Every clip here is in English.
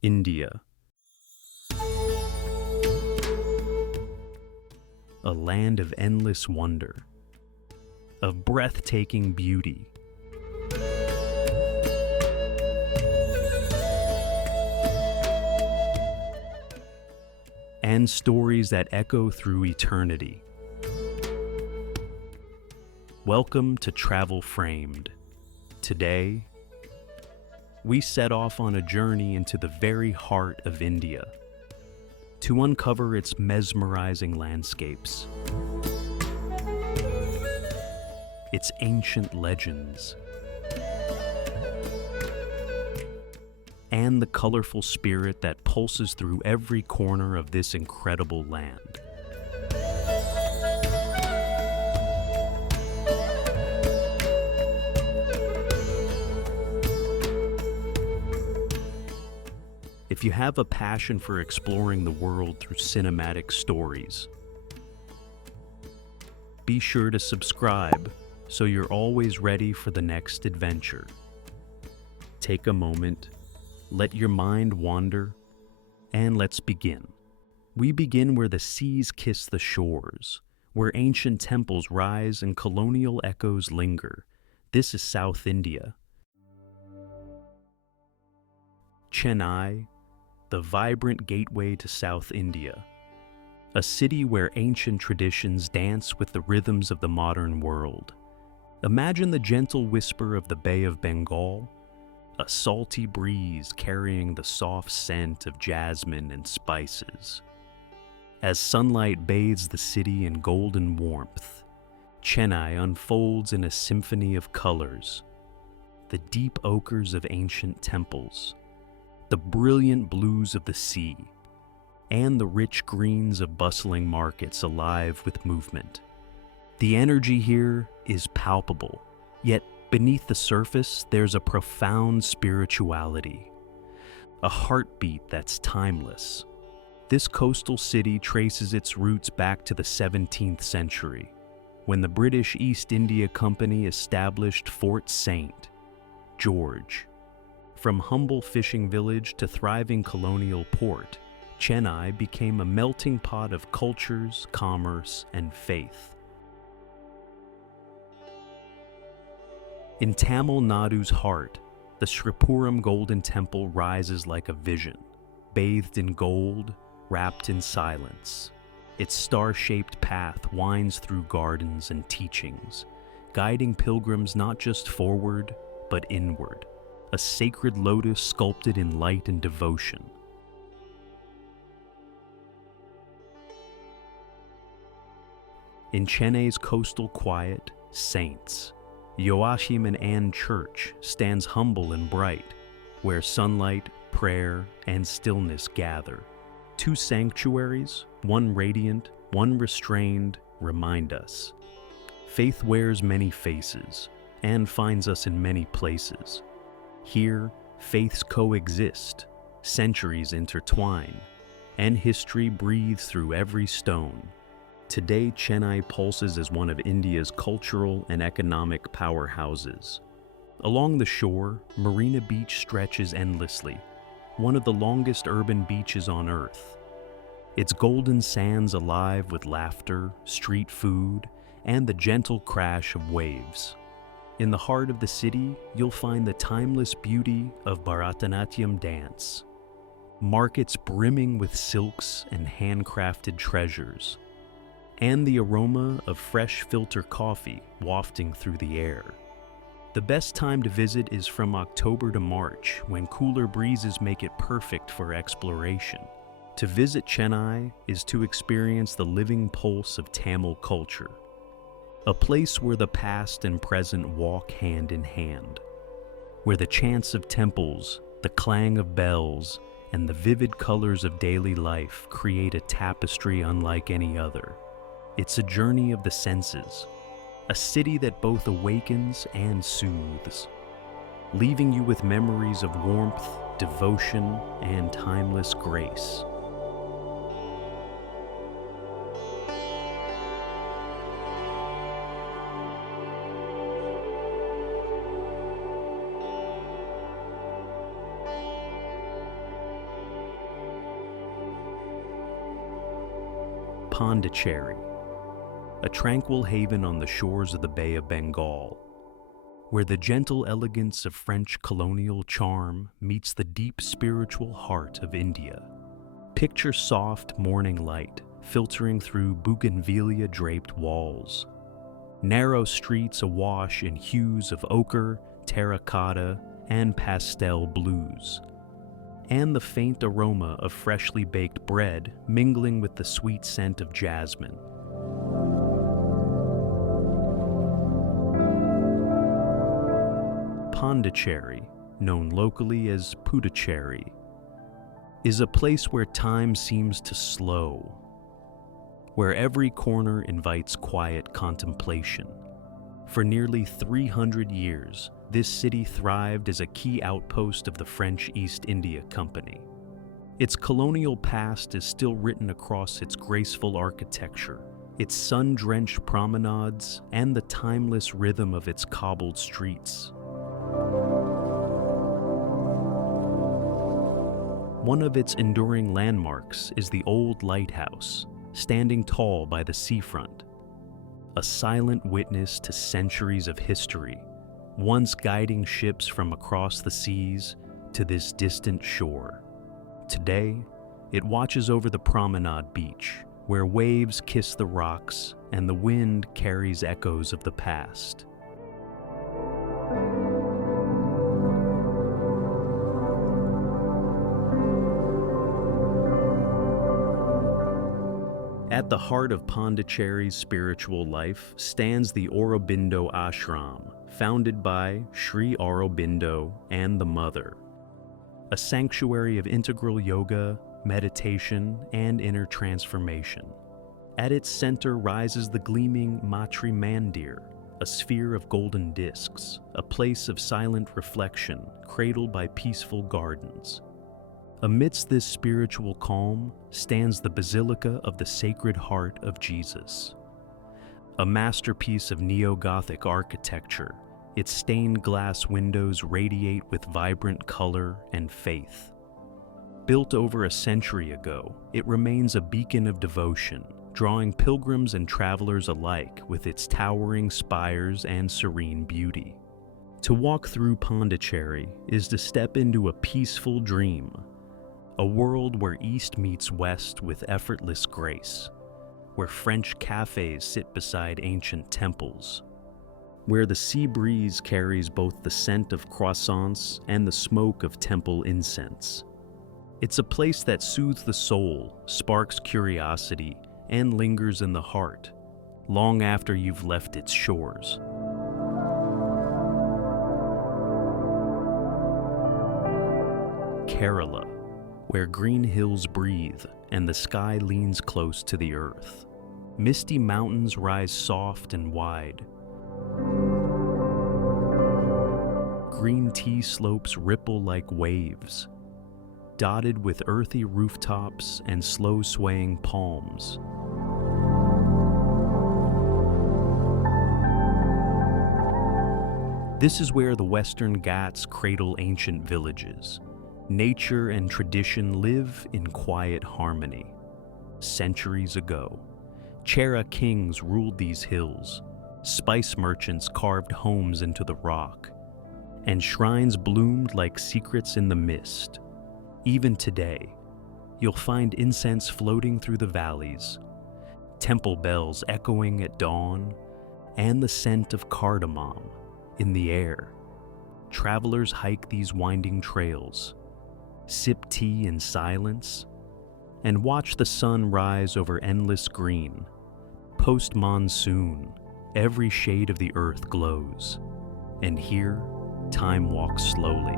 India, a land of endless wonder, of breathtaking beauty. And stories that echo through eternity. Welcome to Travel Framed. Today, we set off on a journey into the very heart of India to uncover its mesmerizing landscapes, its ancient legends, and the colorful spirit that pulses through every corner of this incredible land. If you have a passion for exploring the world through cinematic stories, be sure to subscribe so you're always ready for the next adventure. Take a moment, let your mind wander, and let's begin. We begin where the seas kiss the shores, where ancient temples rise and colonial echoes linger. This is South India. Chennai, the vibrant gateway to South India, a city where ancient traditions dance with the rhythms of the modern world. Imagine the gentle whisper of the Bay of Bengal, a salty breeze carrying the soft scent of jasmine and spices. As sunlight bathes the city in golden warmth, Chennai unfolds in a symphony of colors. The deep ochres of ancient temples, the brilliant blues of the sea, and the rich greens of bustling markets alive with movement. The energy here is palpable, yet beneath the surface there's a profound spirituality, a heartbeat that's timeless. This coastal city traces its roots back to the 17th century, when the British East India Company established Fort St. George. From humble fishing village to thriving colonial port, Chennai became a melting pot of cultures, commerce, and faith. In Tamil Nadu's heart, the Sripuram Golden Temple rises like a vision, bathed in gold, wrapped in silence. Its star-shaped path winds through gardens and teachings, guiding pilgrims not just forward, but inward. A sacred lotus sculpted in light and devotion. In Chennai's coastal quiet, Saints, Joachim and Anne Church stands humble and bright, where sunlight, prayer, and stillness gather. Two sanctuaries, one radiant, one restrained, remind us. Faith wears many faces and finds us in many places. Here, faiths coexist, centuries intertwine, and history breathes through every stone. Today, Chennai pulses as one of India's cultural and economic powerhouses. Along the shore, Marina Beach stretches endlessly, one of the longest urban beaches on Earth. Its golden sands alive with laughter, street food, and the gentle crash of waves. In the heart of the city, you'll find the timeless beauty of Bharatanatyam dance. Markets brimming with silks and handcrafted treasures, and the aroma of fresh filter coffee wafting through the air. The best time to visit is from October to March, when cooler breezes make it perfect for exploration. To visit Chennai is to experience the living pulse of Tamil culture, a place where the past and present walk hand in hand, where the chants of temples, the clang of bells, and the vivid colors of daily life create a tapestry unlike any other. It's a journey of the senses, a city that both awakens and soothes, leaving you with memories of warmth, devotion, and timeless grace. Pondicherry, a tranquil haven on the shores of the Bay of Bengal, where the gentle elegance of French colonial charm meets the deep spiritual heart of India. Picture soft morning light filtering through bougainvillea-draped walls, narrow streets awash in hues of ochre, terracotta, and pastel blues, and the faint aroma of freshly baked bread mingling with the sweet scent of jasmine. Pondicherry, known locally as Puducherry, is a place where time seems to slow, where every corner invites quiet contemplation. For nearly 300 years, this city thrived as a key outpost of the French East India Company. Its colonial past is still written across its graceful architecture, its sun-drenched promenades, and the timeless rhythm of its cobbled streets. One of its enduring landmarks is the old lighthouse, standing tall by the seafront, a silent witness to centuries of history, once guiding ships from across the seas to this distant shore. Today, it watches over the promenade beach, where waves kiss the rocks and the wind carries echoes of the past. At the heart of Pondicherry's spiritual life stands the Aurobindo Ashram, founded by Sri Aurobindo and the Mother, a sanctuary of integral yoga, meditation, and inner transformation. At its center rises the gleaming Matri Mandir, a sphere of golden discs, a place of silent reflection cradled by peaceful gardens. Amidst this spiritual calm stands the Basilica of the Sacred Heart of Jesus, a masterpiece of neo-Gothic architecture. Its stained glass windows radiate with vibrant color and faith. Built over a century ago, it remains a beacon of devotion, drawing pilgrims and travelers alike with its towering spires and serene beauty. To walk through Pondicherry is to step into a peaceful dream, a world where East meets West with effortless grace, where French cafes sit beside ancient temples, where the sea breeze carries both the scent of croissants and the smoke of temple incense. It's a place that soothes the soul, sparks curiosity, and lingers in the heart, long after you've left its shores. Kerala, where green hills breathe and the sky leans close to the earth. Misty mountains rise soft and wide. Green tea slopes ripple like waves, dotted with earthy rooftops and slow-swaying palms. This is where the Western Ghats cradle ancient villages. Nature and tradition live in quiet harmony. Centuries ago, Chera kings ruled these hills, spice merchants carved homes into the rock, and shrines bloomed like secrets in the mist. Even today, you'll find incense floating through the valleys, temple bells echoing at dawn, and the scent of cardamom in the air. Travelers hike these winding trails, sip tea in silence, and watch the sun rise over endless green. Post-monsoon, every shade of the earth glows, and here, time walks slowly.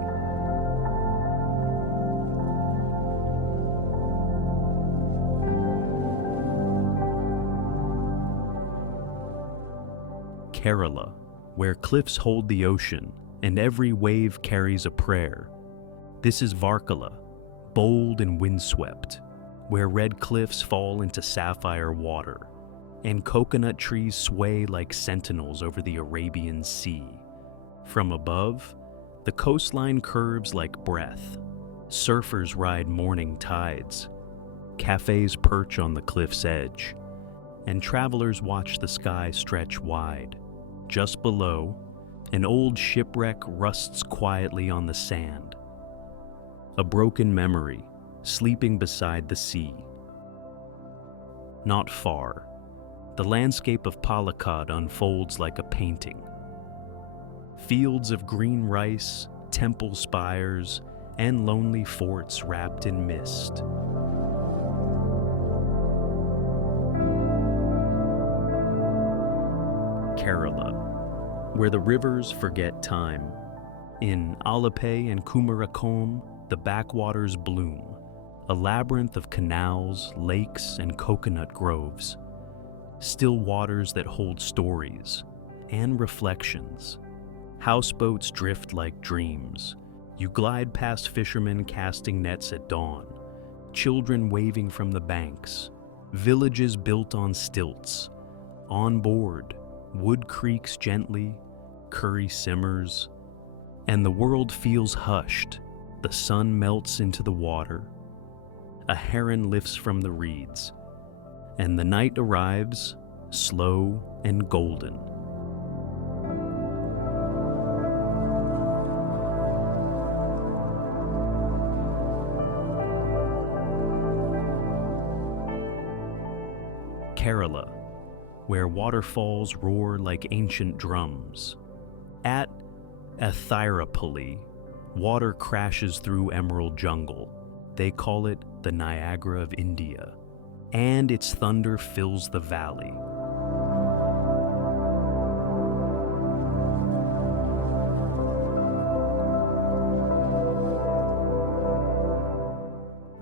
Kerala, where cliffs hold the ocean and every wave carries a prayer. This is Varkala, bold and windswept, where red cliffs fall into sapphire water, and coconut trees sway like sentinels over the Arabian Sea. From above, the coastline curves like breath. Surfers ride morning tides. Cafes perch on the cliff's edge, and travelers watch the sky stretch wide. Just below, an old shipwreck rusts quietly on the sand. A broken memory, sleeping beside the sea. Not far, the landscape of Palakkad unfolds like a painting. Fields of green rice, temple spires, and lonely forts wrapped in mist. Kerala, where the rivers forget time. In Alappuzha and Kumarakom, the backwaters bloom, a labyrinth of canals, lakes, and coconut groves. Still waters that hold stories and reflections. Houseboats drift like dreams. You glide past fishermen casting nets at dawn, children waving from the banks, villages built on stilts. On board, wood creaks gently, curry simmers, and the world feels hushed. The sun melts into the water. A heron lifts from the reeds, and the night arrives, slow and golden. Kerala, where waterfalls roar like ancient drums. At Athirapalli, water crashes through emerald jungle. They call it the Niagara of India, and its thunder fills the valley.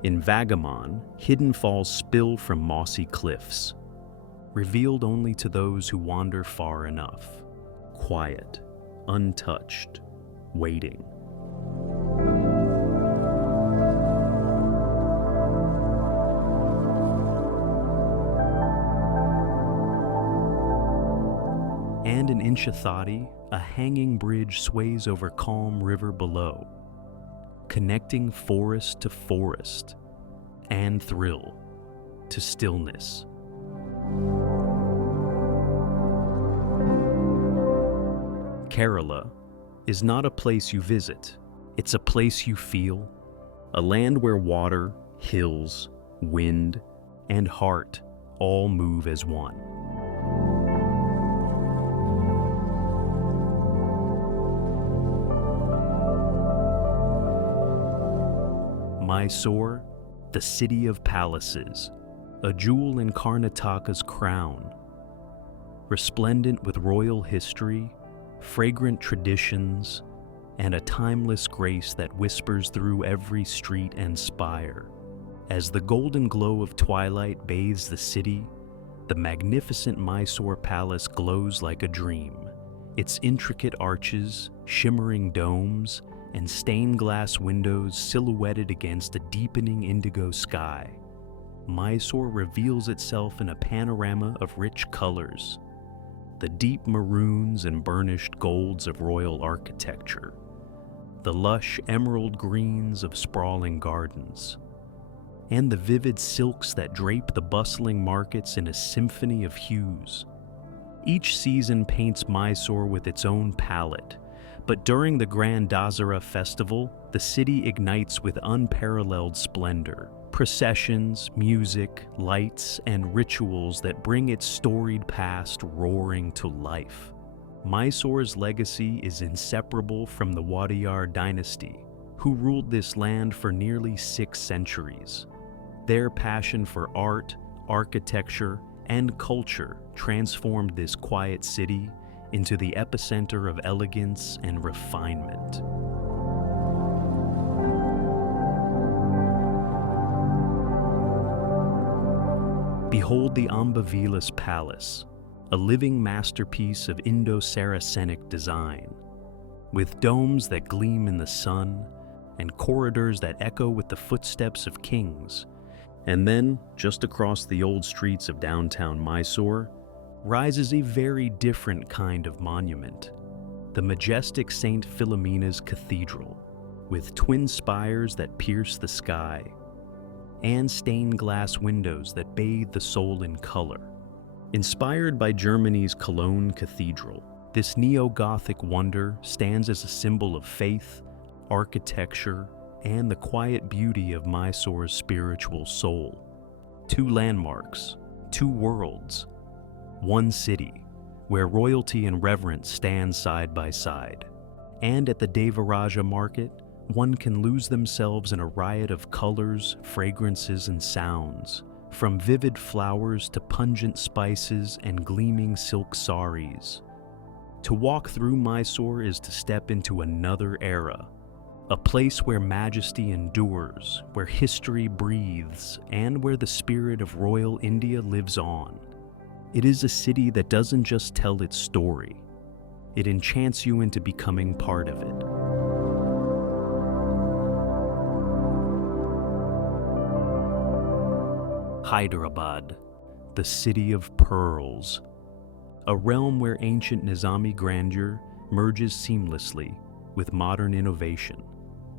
In Vagamon, hidden falls spill from mossy cliffs, revealed only to those who wander far enough. Quiet, untouched, waiting. And in Inchathati, a hanging bridge sways over calm river below, connecting forest to forest and thrill to stillness. Kerala is not a place you visit, it's a place you feel, a land where water, hills, wind, and heart all move as one. Mysore, the city of palaces, a jewel in Karnataka's crown, resplendent with royal history, fragrant traditions, and a timeless grace that whispers through every street and spire. As the golden glow of twilight bathes the city, the magnificent Mysore Palace glows like a dream. Its intricate arches, shimmering domes, and stained glass windows silhouetted against a deepening indigo sky. Mysore reveals itself in a panorama of rich colors, the deep maroons and burnished golds of royal architecture, the lush emerald greens of sprawling gardens, and the vivid silks that drape the bustling markets in a symphony of hues. Each season paints Mysore with its own palette, but during the Grand Dasara festival, the city ignites with unparalleled splendor. Processions, music, lights, and rituals that bring its storied past roaring to life. Mysore's legacy is inseparable from the Wadiyar dynasty, who ruled this land for nearly 6 centuries. Their passion for art, architecture, and culture transformed this quiet city into the epicenter of elegance and refinement. Behold the Ambavilas Palace, a living masterpiece of Indo-Saracenic design, with domes that gleam in the sun and corridors that echo with the footsteps of kings. And then, just across the old streets of downtown Mysore, rises a very different kind of monument, the majestic St. Philomena's Cathedral, with twin spires that pierce the sky, and stained glass windows that bathe the soul in color. Inspired by Germany's Cologne Cathedral, this neo-Gothic wonder stands as a symbol of faith, architecture, and the quiet beauty of Mysore's spiritual soul. Two landmarks, two worlds, one city, where royalty and reverence stand side by side. And at the Devaraja market, one can lose themselves in a riot of colors, fragrances, and sounds, from vivid flowers to pungent spices and gleaming silk saris. To walk through Mysore is to step into another era, a place where majesty endures, where history breathes, and where the spirit of royal India lives on. It is a city that doesn't just tell its story, it enchants you into becoming part of it. Hyderabad, the city of pearls, a realm where ancient Nizami grandeur merges seamlessly with modern innovation.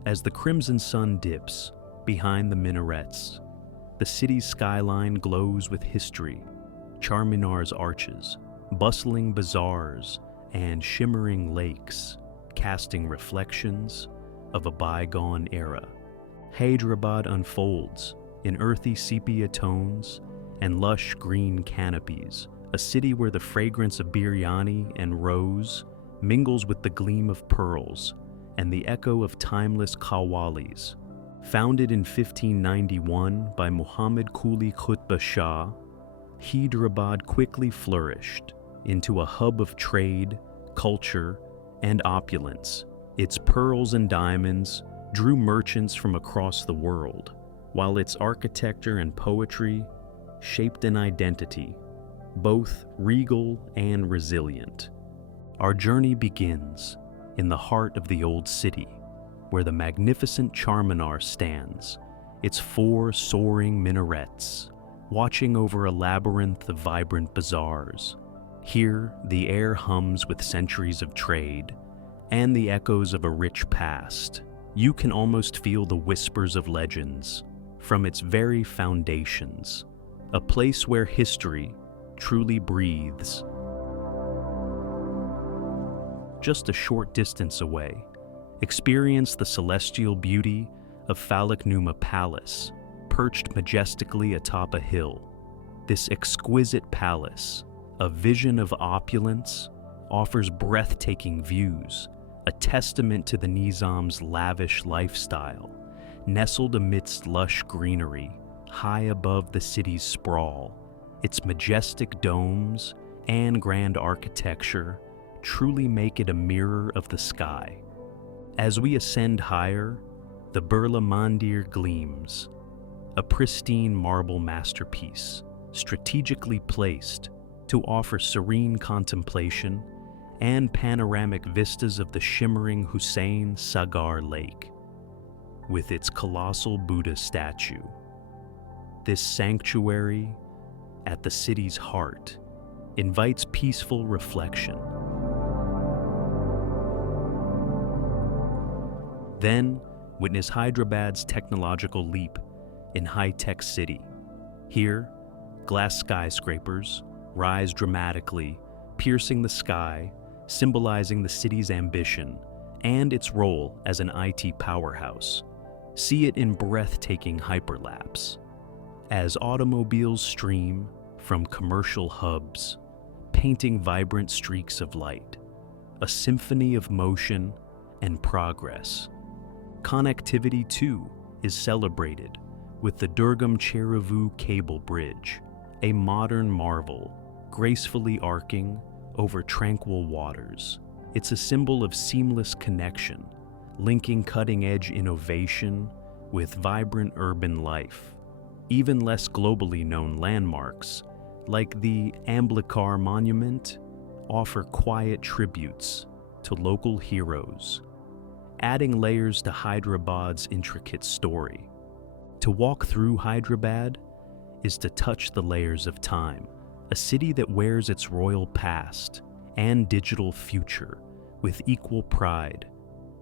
As the crimson sun dips behind the minarets, the city's skyline glows with history, Charminar's arches, bustling bazaars, and shimmering lakes, casting reflections of a bygone era. Hyderabad unfolds in earthy sepia tones and lush green canopies, a city where the fragrance of biryani and rose mingles with the gleam of pearls and the echo of timeless qawwalis. Founded in 1591 by Muhammad Quli Qutb Shah, Hyderabad quickly flourished into a hub of trade, culture, and opulence. Its pearls and diamonds drew merchants from across the world, while its architecture and poetry shaped an identity, both regal and resilient. Our journey begins in the heart of the old city, where the magnificent Charminar stands, its 4 soaring minarets, watching over a labyrinth of vibrant bazaars. Here, the air hums with centuries of trade and the echoes of a rich past. You can almost feel the whispers of legends from its very foundations, a place where history truly breathes. Just a short distance away, experience the celestial beauty of Falaknuma Palace, perched majestically atop a hill. This exquisite palace, a vision of opulence, offers breathtaking views, a testament to the Nizam's lavish lifestyle. Nestled amidst lush greenery, high above the city's sprawl, its majestic domes and grand architecture truly make it a mirror of the sky. As we ascend higher, the Birla Mandir gleams, a pristine marble masterpiece, strategically placed to offer serene contemplation and panoramic vistas of the shimmering Hussain Sagar Lake, with its colossal Buddha statue. This sanctuary, at the city's heart, invites peaceful reflection. Then, witness Hyderabad's technological leap in high-tech city. Here, glass skyscrapers rise dramatically, piercing the sky, symbolizing the city's ambition and its role as an IT powerhouse. See it in breathtaking hyperlapse, as automobiles stream from commercial hubs, painting vibrant streaks of light, a symphony of motion and progress. Connectivity, too, is celebrated with the Durgam Cheruvu cable bridge, a modern marvel, gracefully arcing over tranquil waters. It's a symbol of seamless connection, linking cutting-edge innovation with vibrant urban life. Even less globally known landmarks, like the Amblikar Monument, offer quiet tributes to local heroes, adding layers to Hyderabad's intricate story. To walk through Hyderabad is to touch the layers of time, a city that wears its royal past and digital future with equal pride.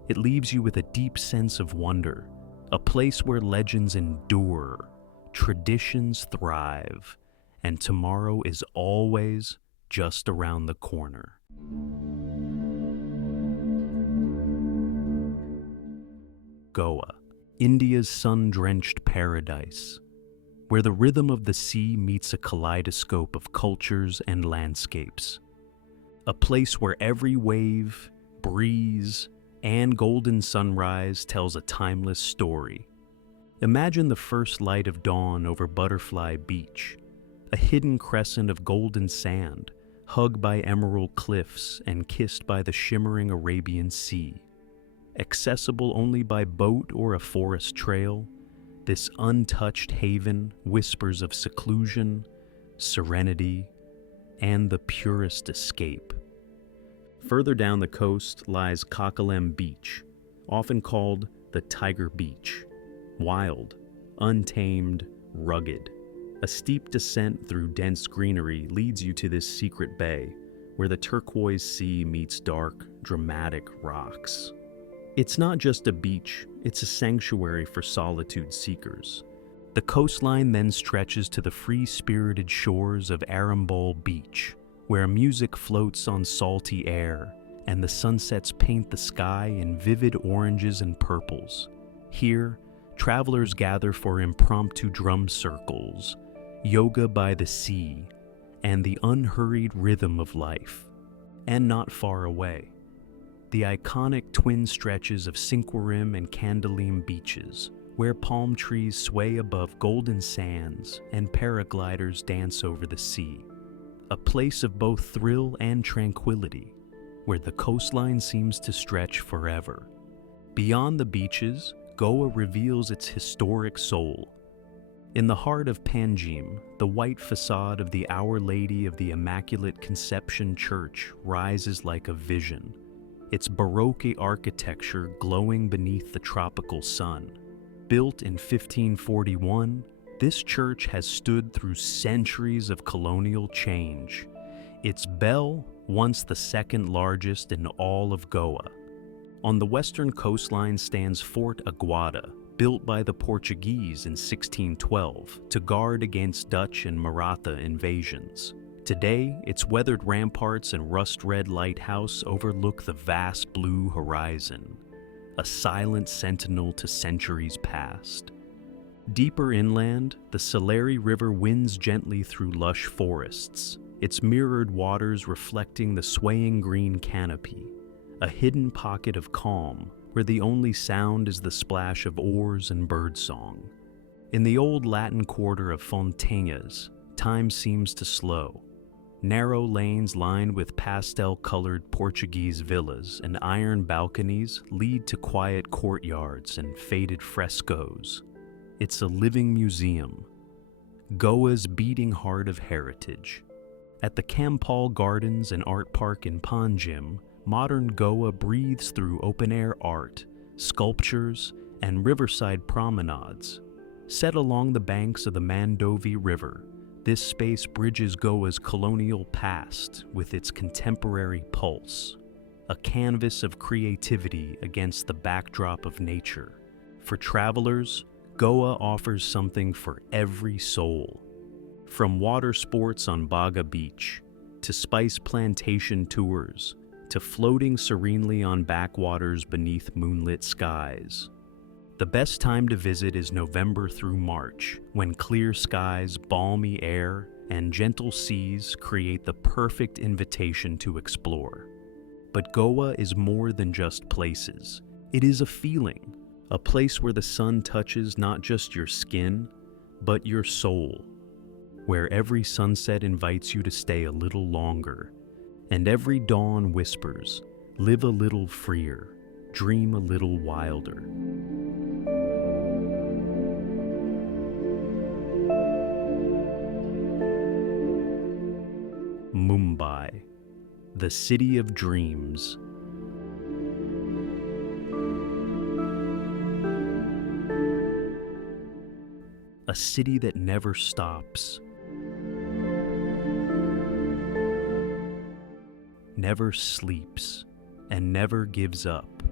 It leaves you with a deep sense of wonder, a place where legends endure, traditions thrive, and tomorrow is always just around the corner. Goa, India's sun-drenched paradise, where the rhythm of the sea meets a kaleidoscope of cultures and landscapes. A place where every wave, breeze, and golden sunrise tells a timeless story. Imagine the first light of dawn over Butterfly Beach, a hidden crescent of golden sand, hugged by emerald cliffs and kissed by the shimmering Arabian Sea. Accessible only by boat or a forest trail, this untouched haven whispers of seclusion, serenity, and the purest escape. Further down the coast lies Kakkalem Beach, often called the Tiger Beach. Wild, untamed, rugged. A steep descent through dense greenery leads you to this secret bay, where the turquoise sea meets dark, dramatic rocks. It's not just a beach, it's a sanctuary for solitude seekers. The coastline then stretches to the free-spirited shores of Arambol Beach, where music floats on salty air, and the sunsets paint the sky in vivid oranges and purples. Here, travelers gather for impromptu drum circles, yoga by the sea, and the unhurried rhythm of life. And not far away, the iconic twin stretches of Cinquarim and Candalim beaches, where palm trees sway above golden sands and paragliders dance over the sea. A place of both thrill and tranquility, where the coastline seems to stretch forever. Beyond the beaches, Goa reveals its historic soul. In the heart of Panjim, the white facade of the Our Lady of the Immaculate Conception Church rises like a vision, its Baroque architecture glowing beneath the tropical sun. Built in 1541, this church has stood through centuries of colonial change. Its bell, once the second largest in all of Goa. On the western coastline stands Fort Aguada, built by the Portuguese in 1612 to guard against Dutch and Maratha invasions. Today, its weathered ramparts and rust-red lighthouse overlook the vast blue horizon, a silent sentinel to centuries past. Deeper inland, the Salary River winds gently through lush forests, its mirrored waters reflecting the swaying green canopy, a hidden pocket of calm where the only sound is the splash of oars and birdsong. In the old Latin quarter of Fontainhas, time seems to slow. Narrow lanes lined with pastel-colored Portuguese villas and iron balconies lead to quiet courtyards and faded frescoes. It's a living museum, Goa's beating heart of heritage. At the Kampal Gardens and Art Park in Panjim, modern Goa breathes through open-air art, sculptures, and riverside promenades. Set along the banks of the Mandovi River, this space bridges Goa's colonial past with its contemporary pulse, a canvas of creativity against the backdrop of nature. For travelers, Goa offers something for every soul. From water sports on Baga Beach, to spice plantation tours, to floating serenely on backwaters beneath moonlit skies. The best time to visit is November through March, when clear skies, balmy air, and gentle seas create the perfect invitation to explore. But Goa is more than just places. It is a feeling, a place where the sun touches not just your skin, but your soul, where every sunset invites you to stay a little longer, and every dawn whispers, live a little freer, dream a little wilder. Mumbai, the city of dreams. A city that never stops, never sleeps, and never gives up.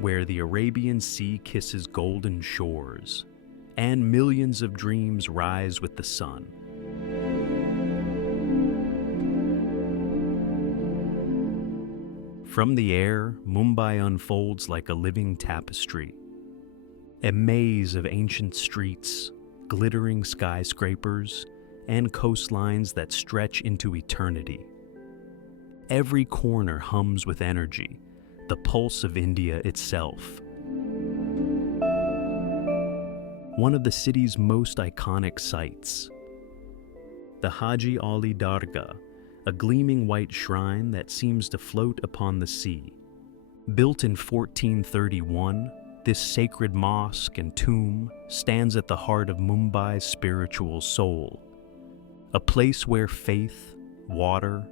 Where the Arabian Sea kisses golden shores, and millions of dreams rise with the sun. From the air, Mumbai unfolds like a living tapestry, a maze of ancient streets, glittering skyscrapers, and coastlines that stretch into eternity. Every corner hums with energy, the pulse of India itself. One of the city's most iconic sights, the Haji Ali Dargah, a gleaming white shrine that seems to float upon the sea. Built in 1431, this sacred mosque and tomb stands at the heart of Mumbai's spiritual soul, a place where faith, water,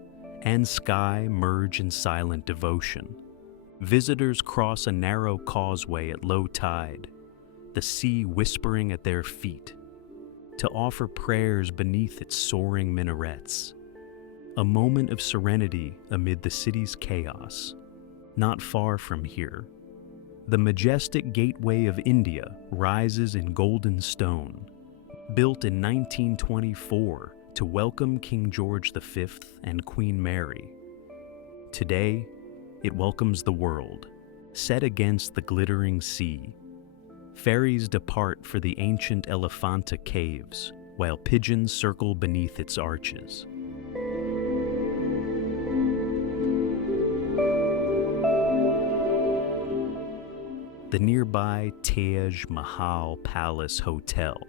and sky merge in silent devotion. Visitors cross a narrow causeway at low tide, the sea whispering at their feet, to offer prayers beneath its soaring minarets. A moment of serenity amid the city's chaos. Not far from here, the majestic Gateway of India rises in golden stone, built in 1924 to welcome King George V and Queen Mary. Today, it welcomes the world, set against the glittering sea. Ferries depart for the ancient Elephanta caves, while pigeons circle beneath its arches. The nearby Taj Mahal Palace Hotel,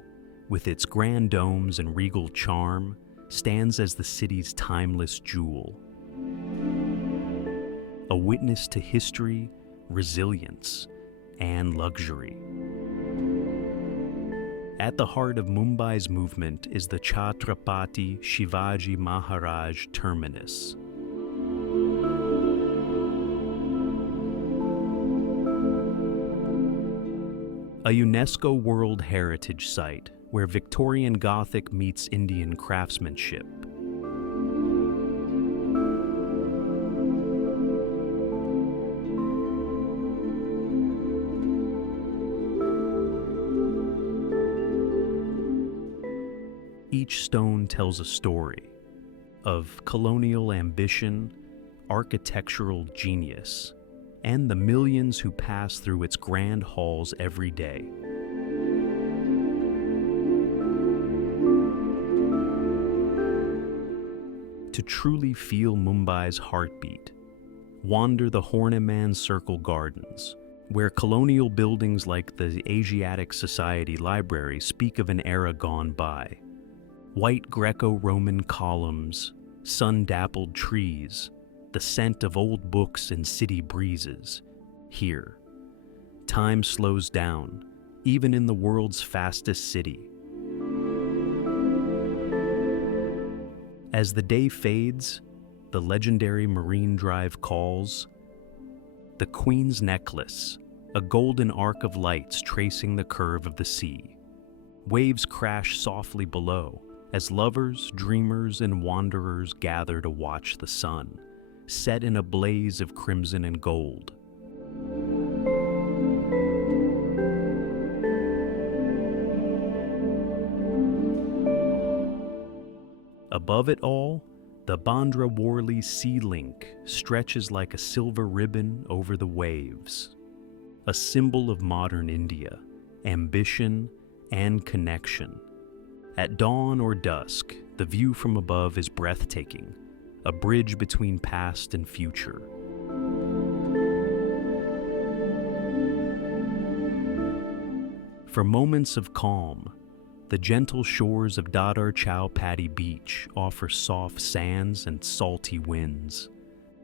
with its grand domes and regal charm, stands as the city's timeless jewel. A witness to history, resilience, and luxury. At the heart of Mumbai's movement is the Chhatrapati Shivaji Maharaj Terminus. A UNESCO World Heritage Site where Victorian Gothic meets Indian craftsmanship. Each stone tells a story of colonial ambition, architectural genius, and the millions who pass through its grand halls every day. To truly feel Mumbai's heartbeat, wander the Horniman Circle Gardens, where colonial buildings like the Asiatic Society Library speak of an era gone by. White Greco-Roman columns, sun-dappled trees, the scent of old books and city breezes. Here, time slows down, even in the world's fastest city. As the day fades, the legendary Marine Drive calls. The Queen's Necklace, a golden arc of lights tracing the curve of the sea. Waves crash softly below as lovers, dreamers, and wanderers gather to watch the sun, set in a blaze of crimson and gold. Above it all, the Bandra Worli Sea Link stretches like a silver ribbon over the waves, a symbol of modern India, ambition, and connection. At dawn or dusk, the view from above is breathtaking, a bridge between past and future. For moments of calm, the gentle shores of Dadar Chowpatty Beach offer soft sands and salty winds.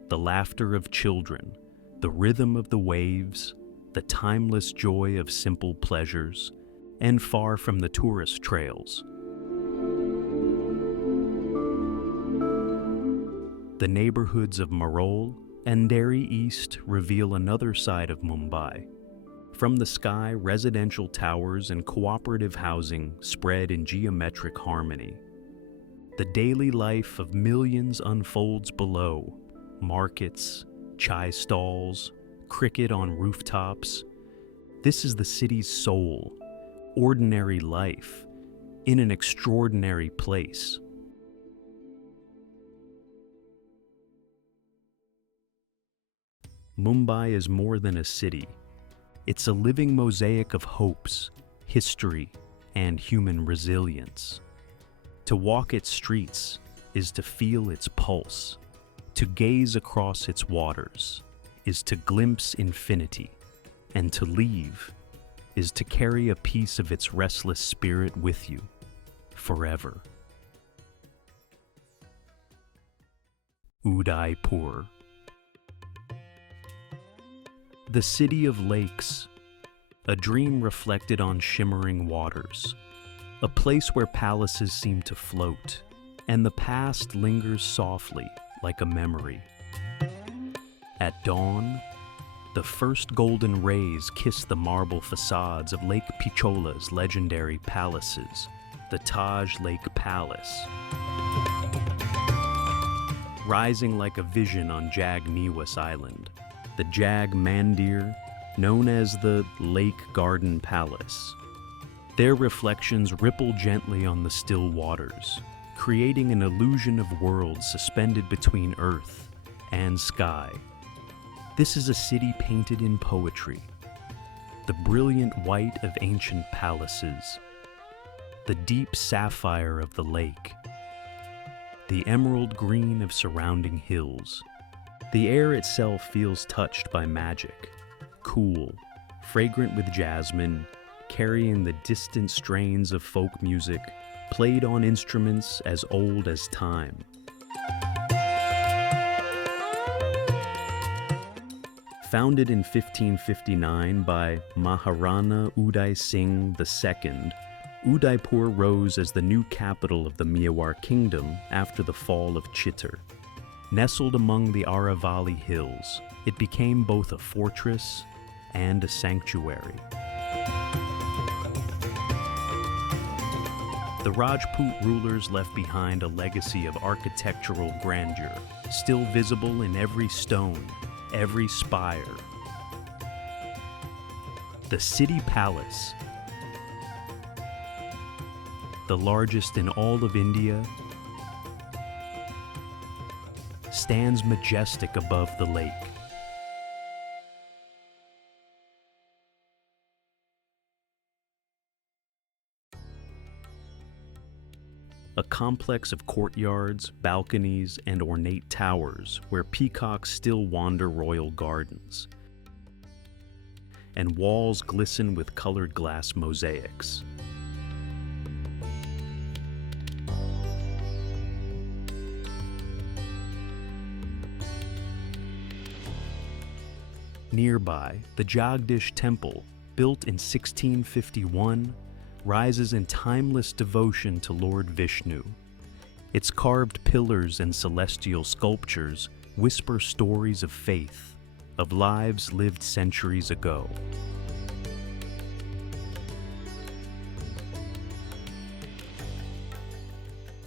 The laughter of children, the rhythm of the waves, the timeless joy of simple pleasures, and far from the tourist trails. The neighborhoods of Marol and Derry East reveal another side of Mumbai. From the sky, residential towers and cooperative housing spread in geometric harmony. The daily life of millions unfolds below. Markets, chai stalls, cricket on rooftops. This is the city's soul, ordinary life in an extraordinary place. Mumbai is more than a city. It's a living mosaic of hopes, history, and human resilience. To walk its streets is to feel its pulse. To gaze across its waters is to glimpse infinity, and to leave is to carry a piece of its restless spirit with you forever. Udaipur. The city of lakes, a dream reflected on shimmering waters, a place where palaces seem to float, and the past lingers softly like a memory. At dawn, the first golden rays kiss the marble facades of Lake Pichola's legendary palaces, the Taj Lake Palace. Rising like a vision on Jagniwas Island, the Jag Mandir, known as the Lake Garden Palace. Their reflections ripple gently on the still waters, creating an illusion of worlds suspended between earth and sky. This is a city painted in poetry, the brilliant white of ancient palaces, the deep sapphire of the lake, the emerald green of surrounding hills. The air itself feels touched by magic, cool, fragrant with jasmine, carrying the distant strains of folk music played on instruments as old as time. Founded in 1559 by Maharana Uday Singh II, Udaipur rose as the new capital of the Mewar Kingdom after the fall of Chittor. Nestled among the Aravalli Hills, it became both a fortress and a sanctuary. The Rajput rulers left behind a legacy of architectural grandeur, still visible in every stone, every spire. The city palace, the largest in all of India, stands majestic above the lake. A complex of courtyards, balconies, and ornate towers where peacocks still wander royal gardens, and walls glisten with colored glass mosaics. Nearby, the Jagdish Temple, built in 1651, rises in timeless devotion to Lord Vishnu. Its carved pillars and celestial sculptures whisper stories of faith, of lives lived centuries ago.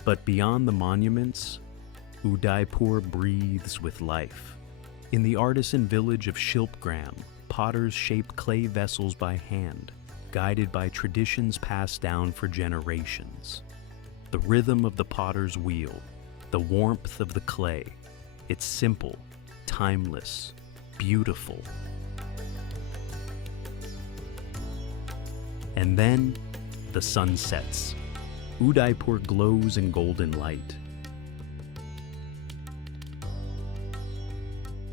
But beyond the monuments, Udaipur breathes with life. In the artisan village of Shilpgram, potters shape clay vessels by hand, guided by traditions passed down for generations. The rhythm of the potter's wheel, the warmth of the clay, it's simple, timeless, beautiful. And then, the sun sets. Udaipur glows in golden light.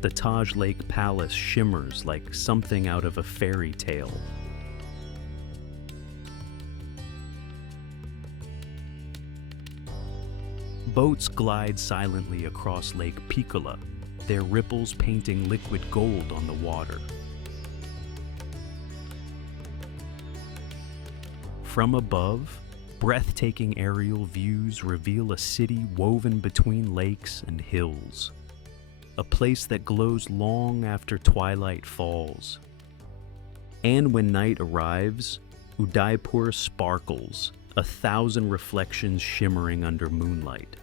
The Taj Lake Palace shimmers like something out of a fairy tale. Boats glide silently across Lake Pichola, their ripples painting liquid gold on the water. From above, breathtaking aerial views reveal a city woven between lakes and hills, a place that glows long after twilight falls. And when night arrives, Udaipur sparkles, 1,000 reflections shimmering under moonlight.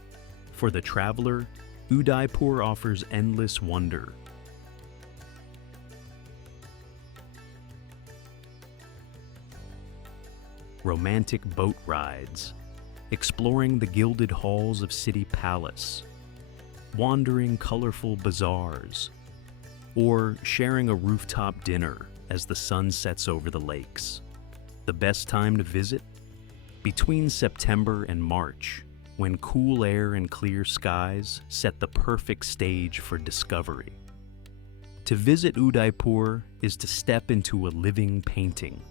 For the traveler, Udaipur offers endless wonder. romantic boat rides, exploring the gilded halls of City Palace, wandering colorful bazaars, or sharing a rooftop dinner as the sun sets over the lakes. The best time to visit? Between September and March, when cool air and clear skies set the perfect stage for discovery. To visit Udaipur is to step into a living painting,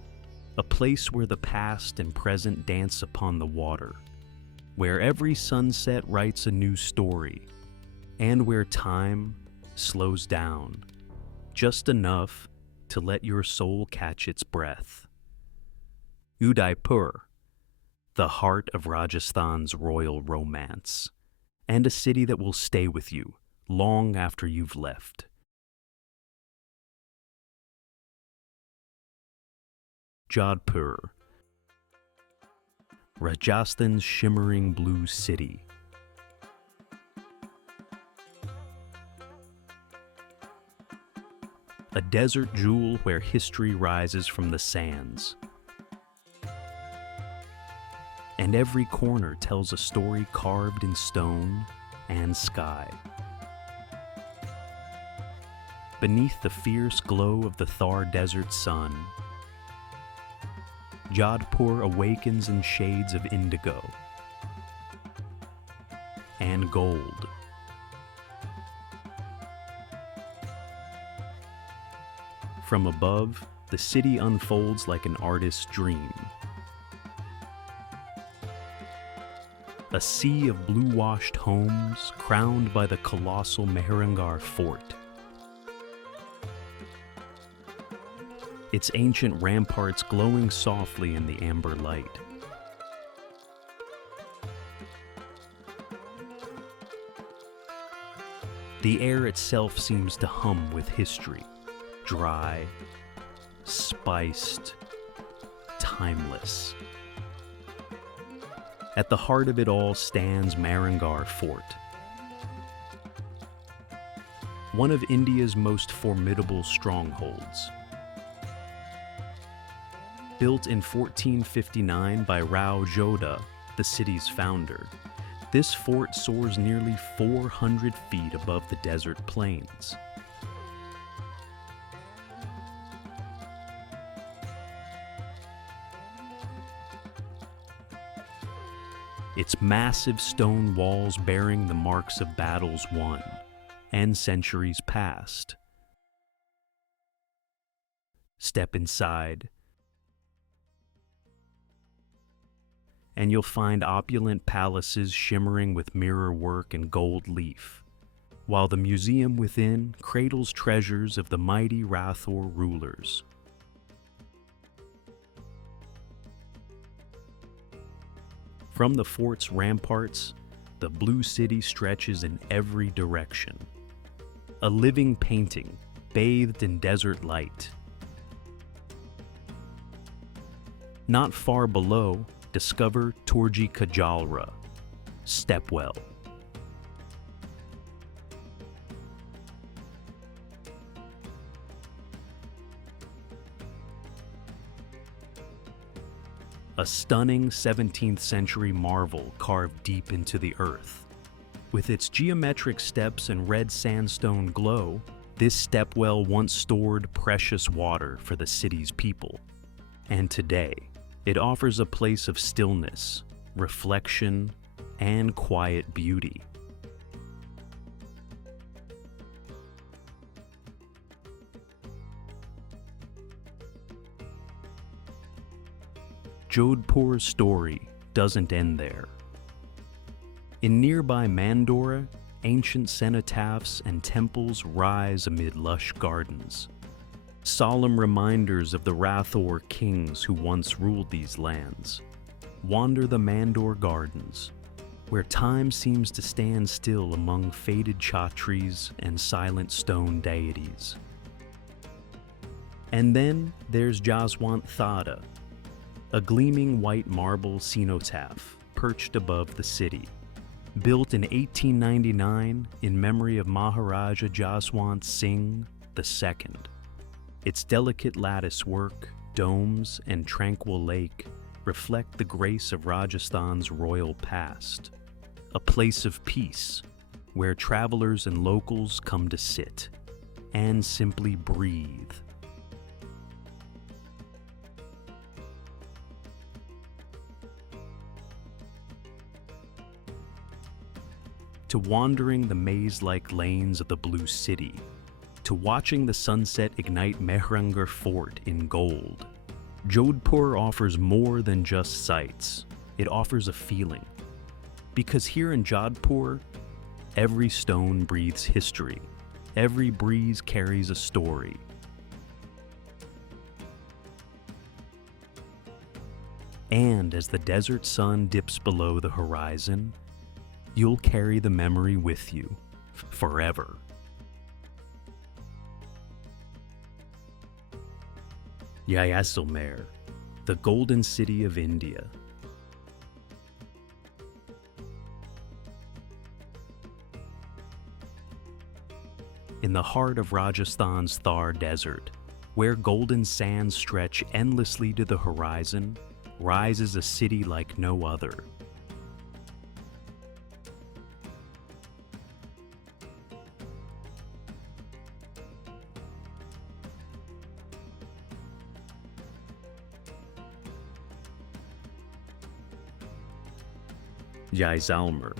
a place where the past and present dance upon the water, where every sunset writes a new story, and where time slows down, just enough to let your soul catch its breath. Udaipur, the heart of Rajasthan's royal romance, and a city that will stay with you long after you've left. Jodhpur, Rajasthan's shimmering blue city. A desert jewel where history rises from the sands. And every corner tells a story carved in stone and sky. Beneath the fierce glow of the Thar Desert sun, Jodhpur awakens in shades of indigo and gold. From above, the city unfolds like an artist's dream. A sea of blue-washed homes crowned by the colossal Mehrangarh fort. Its ancient ramparts glowing softly in the amber light. The air itself seems to hum with history, dry, spiced, timeless. At the heart of it all stands Mehrangarh Fort, one of India's most formidable strongholds. Built in 1459 by Rao Jodha, the city's founder, this fort soars nearly 400 feet above the desert plains. Its massive stone walls bearing the marks of battles won and centuries past. Step inside, and you'll find opulent palaces shimmering with mirror work and gold leaf, while the museum within cradles treasures of the mighty Rathore rulers. From the fort's ramparts, the blue city stretches in every direction, a living painting bathed in desert light. Not far below, discover Turji Kajalra, Stepwell. A stunning 17th century marvel carved deep into the earth. With its geometric steps and red sandstone glow, this stepwell once stored precious water for the city's people. And today, it offers a place of stillness, reflection, and quiet beauty. Jodhpur's story doesn't end there. In nearby Mandora, ancient cenotaphs and temples rise amid lush gardens, solemn reminders of the Rathore kings who once ruled these lands. Wander the Mandor Gardens, where time seems to stand still among faded chhatris and silent stone deities. And then there's Jaswant Thada, a gleaming white marble cenotaph perched above the city. Built in 1899 in memory of Maharaja Jaswant Singh II. Its delicate lattice work, domes, and tranquil lake reflect the grace of Rajasthan's royal past, a place of peace where travelers and locals come to sit and simply breathe. To wandering the maze-like lanes of the Blue City, to watching the sunset ignite Mehrangarh Fort in gold, Jodhpur offers more than just sights. It offers a feeling. Because here in Jodhpur, every stone breathes history. Every breeze carries a story. And as the desert sun dips below the horizon, you'll carry the memory with you forever. Jaisalmer, the golden city of India. In the heart of Rajasthan's Thar Desert, where golden sands stretch endlessly to the horizon, rises a city like no other. Jaisalmer,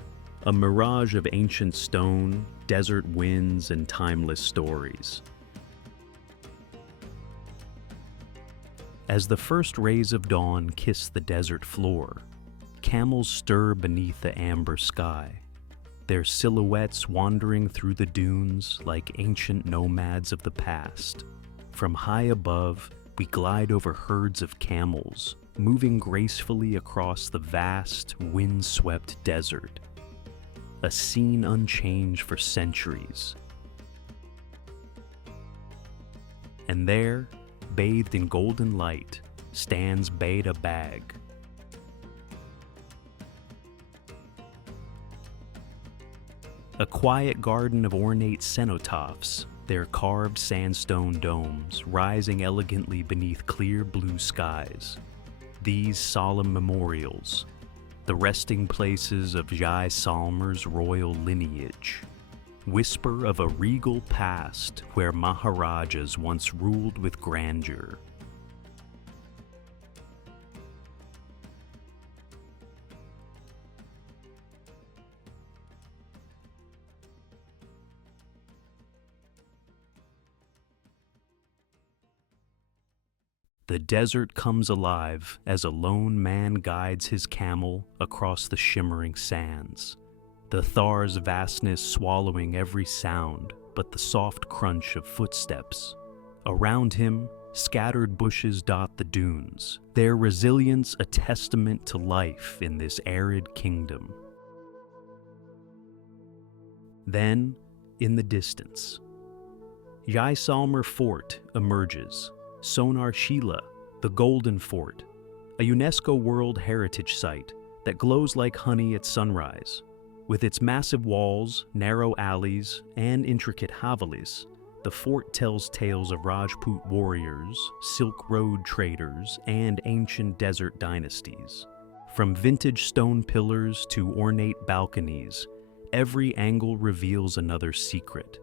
a mirage of ancient stone, desert winds, and timeless stories. As the first rays of dawn kiss the desert floor, camels stir beneath the amber sky, their silhouettes wandering through the dunes like ancient nomads of the past. From high above, we glide over herds of camels, moving gracefully across the vast, wind-swept desert. A scene unchanged for centuries. And there, bathed in golden light, stands Beta Bag. A quiet garden of ornate cenotaphs, their carved sandstone domes rising elegantly beneath clear blue skies. These solemn memorials, the resting places of Jaisalmer's royal lineage, whisper of a regal past where Maharajas once ruled with grandeur. The desert comes alive as a lone man guides his camel across the shimmering sands, the Thar's vastness swallowing every sound but the soft crunch of footsteps. Around him, scattered bushes dot the dunes, their resilience a testament to life in this arid kingdom. Then, in the distance, Jaisalmer Fort emerges. Sonar Shila, the Golden Fort, a UNESCO World Heritage Site that glows like honey at sunrise. With its massive walls, narrow alleys, and intricate havalis, the fort tells tales of Rajput warriors, Silk Road traders, and ancient desert dynasties. From vintage stone pillars to ornate balconies, every angle reveals another secret.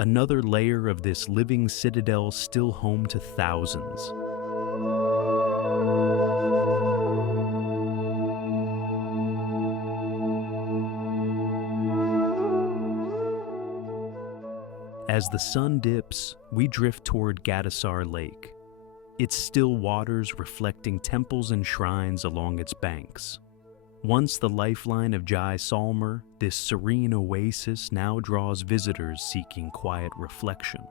Another layer of this living citadel still home to thousands. As the sun dips, we drift toward Gadasar Lake, its still waters reflecting temples and shrines along its banks. Once the lifeline of Jaisalmer, this serene oasis now draws visitors seeking quiet reflection,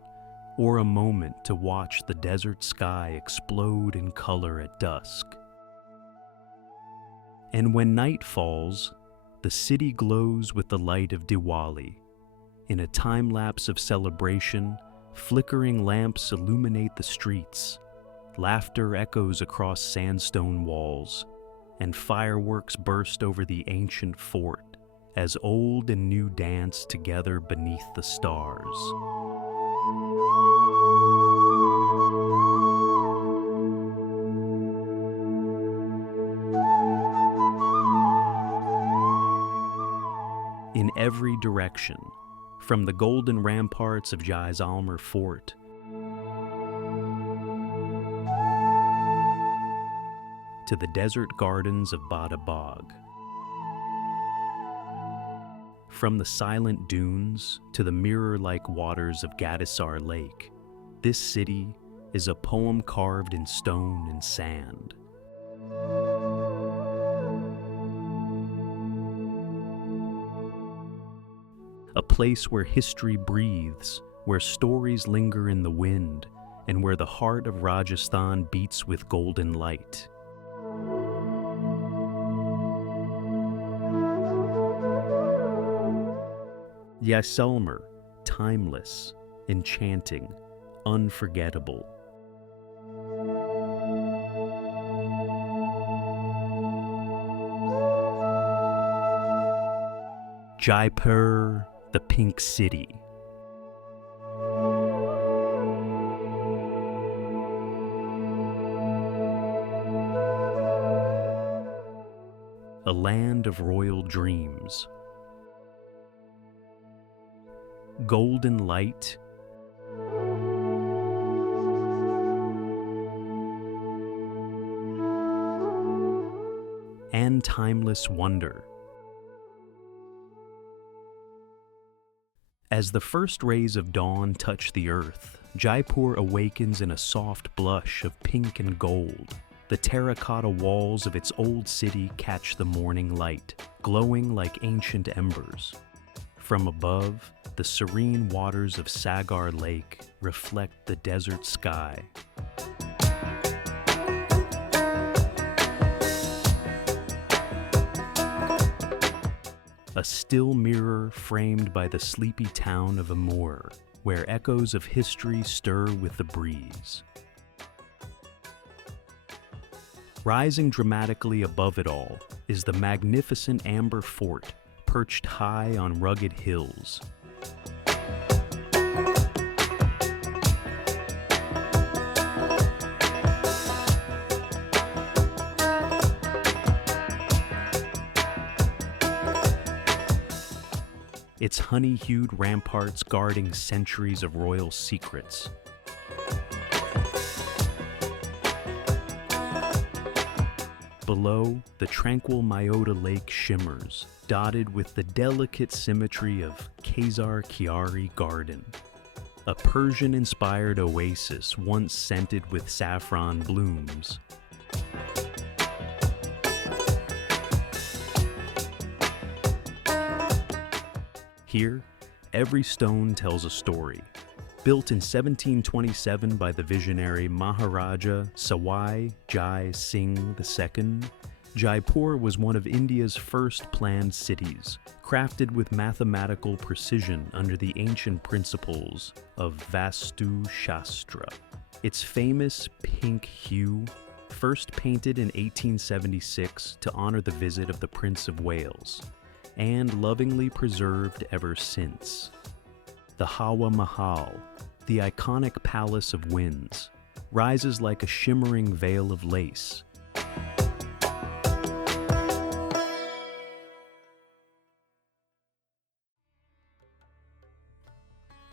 or a moment to watch the desert sky explode in color at dusk. And when night falls, the city glows with the light of Diwali. In a time-lapse of celebration, flickering lamps illuminate the streets, laughter echoes across sandstone walls, and fireworks burst over the ancient fort as old and new dance together beneath the stars. every direction, from the golden ramparts of Jaisalmer Fort to the desert gardens of Badabag. From the silent dunes to the mirror-like waters of Gadisar Lake, this city is a poem carved in stone and sand. A place where history breathes, where stories linger in the wind, and where the heart of Rajasthan beats with golden light. Jaisalmer, timeless, enchanting, unforgettable. Jaipur, the Pink City. A land of royal dreams. Golden light and timeless wonder. As the first rays of dawn touch the earth, Jaipur awakens in a soft blush of pink and gold. The terracotta walls of its old city catch the morning light, glowing like ancient embers. From above, the serene waters of Sagar Lake reflect the desert sky. A still mirror framed by the sleepy town of Amur, where echoes of history stir with the breeze. Rising dramatically above it all is the magnificent amber fort, perched high on rugged hills. Its honey-hued ramparts guarding centuries of royal secrets. Below, the tranquil Myota Lake shimmers, dotted with the delicate symmetry of Khazar Kiari Garden, a Persian-inspired oasis once scented with saffron blooms. Here, every stone tells a story. Built in 1727 by the visionary Maharaja Sawai Jai Singh II, Jaipur was one of India's first planned cities, crafted with mathematical precision under the ancient principles of Vastu Shastra. Its famous pink hue, first painted in 1876 to honor the visit of the Prince of Wales, and lovingly preserved ever since. The Hawa Mahal, the iconic Palace of Winds, rises like a shimmering veil of lace.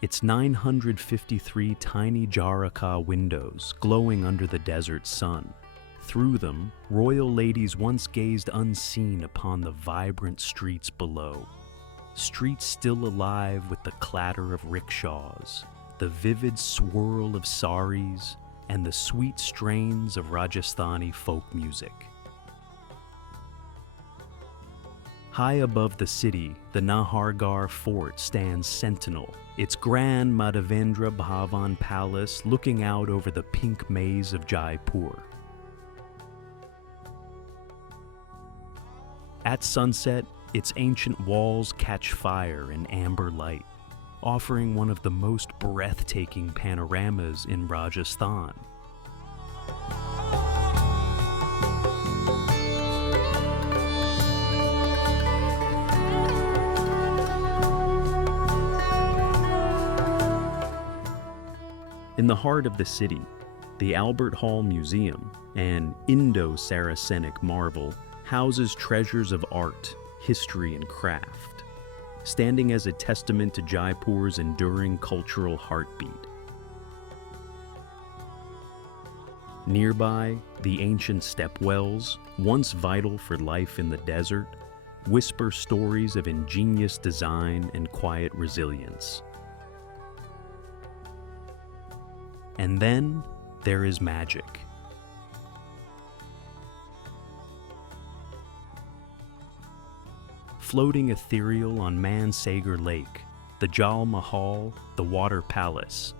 Its 953 tiny Jaraka windows glowing under the desert sun. Through them, royal ladies once gazed unseen upon the vibrant streets below. Streets still alive with the clatter of rickshaws, the vivid swirl of saris, and the sweet strains of Rajasthani folk music. High above the city, the Nahargarh Fort stands sentinel, its grand Madhavendra Bhavan Palace looking out over the pink maze of Jaipur. At sunset, its ancient walls catch fire in amber light, offering one of the most breathtaking panoramas in Rajasthan. In the heart of the city, the Albert Hall Museum, an Indo-Saracenic marvel, houses treasures of art, history, and craft. standing as a testament to Jaipur's enduring cultural heartbeat. Nearby, the ancient stepwells, once vital for life in the desert, whisper stories of ingenious design and quiet resilience. And then there is magic. Floating ethereal on Mansagar Lake, the Jal Mahal, the Water Palace.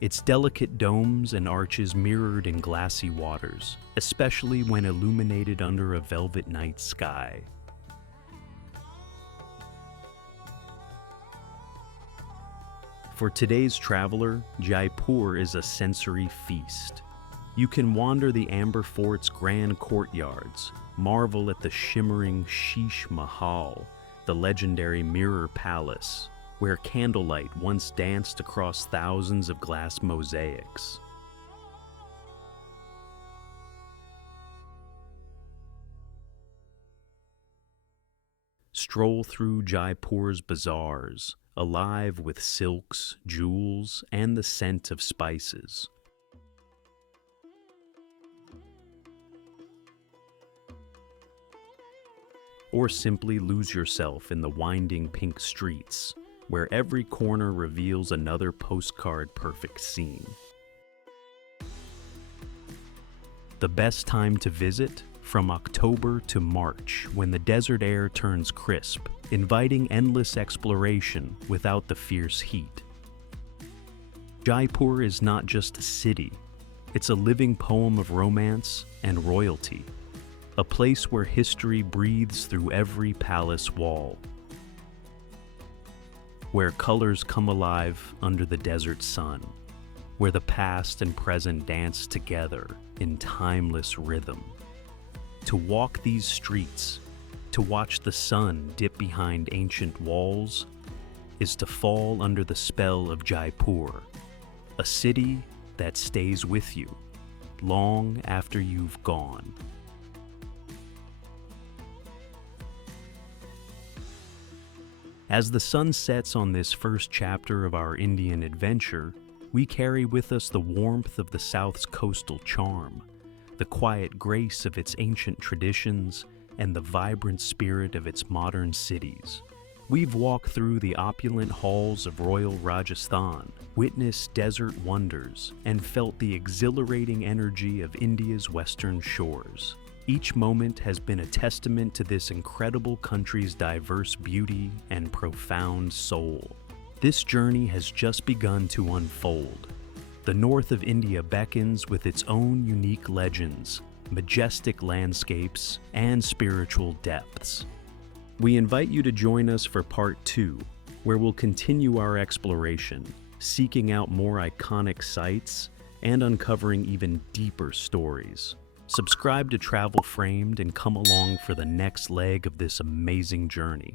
Its delicate domes and arches mirrored in glassy waters, especially when illuminated under a velvet night sky. For today's traveler, Jaipur is a sensory feast. You can wander the Amber Fort's grand courtyards, marvel at the shimmering Sheesh Mahal, the legendary Mirror Palace, where candlelight once danced across thousands of glass mosaics. Stroll through Jaipur's bazaars, alive with silks, jewels, and the scent of spices. Or simply lose yourself in the winding pink streets, where every corner reveals another postcard-perfect scene. The best time to visit? From October to March, when the desert air turns crisp, inviting endless exploration without the fierce heat. Jaipur is not just a city, it's a living poem of romance and royalty, a place where history breathes through every palace wall, where colors come alive under the desert sun, where the past and present dance together in timeless rhythm. To walk these streets, to watch the sun dip behind ancient walls, is to fall under the spell of Jaipur, a city that stays with you long after you've gone. As the sun sets on this first chapter of our Indian adventure, we carry with us the warmth of the South's coastal charm, the quiet grace of its ancient traditions, and the vibrant spirit of its modern cities. We've walked through the opulent halls of royal Rajasthan, witnessed desert wonders, and felt the exhilarating energy of India's western shores. Each moment has been a testament to this incredible country's diverse beauty and profound soul. This journey has just begun to unfold. The north of India beckons with its own unique legends, majestic landscapes, and spiritual depths. We invite you to join us for part 2, where we'll continue our exploration, seeking out more iconic sites and uncovering even deeper stories. Subscribe to Travel Framed and come along for the next leg of this amazing journey.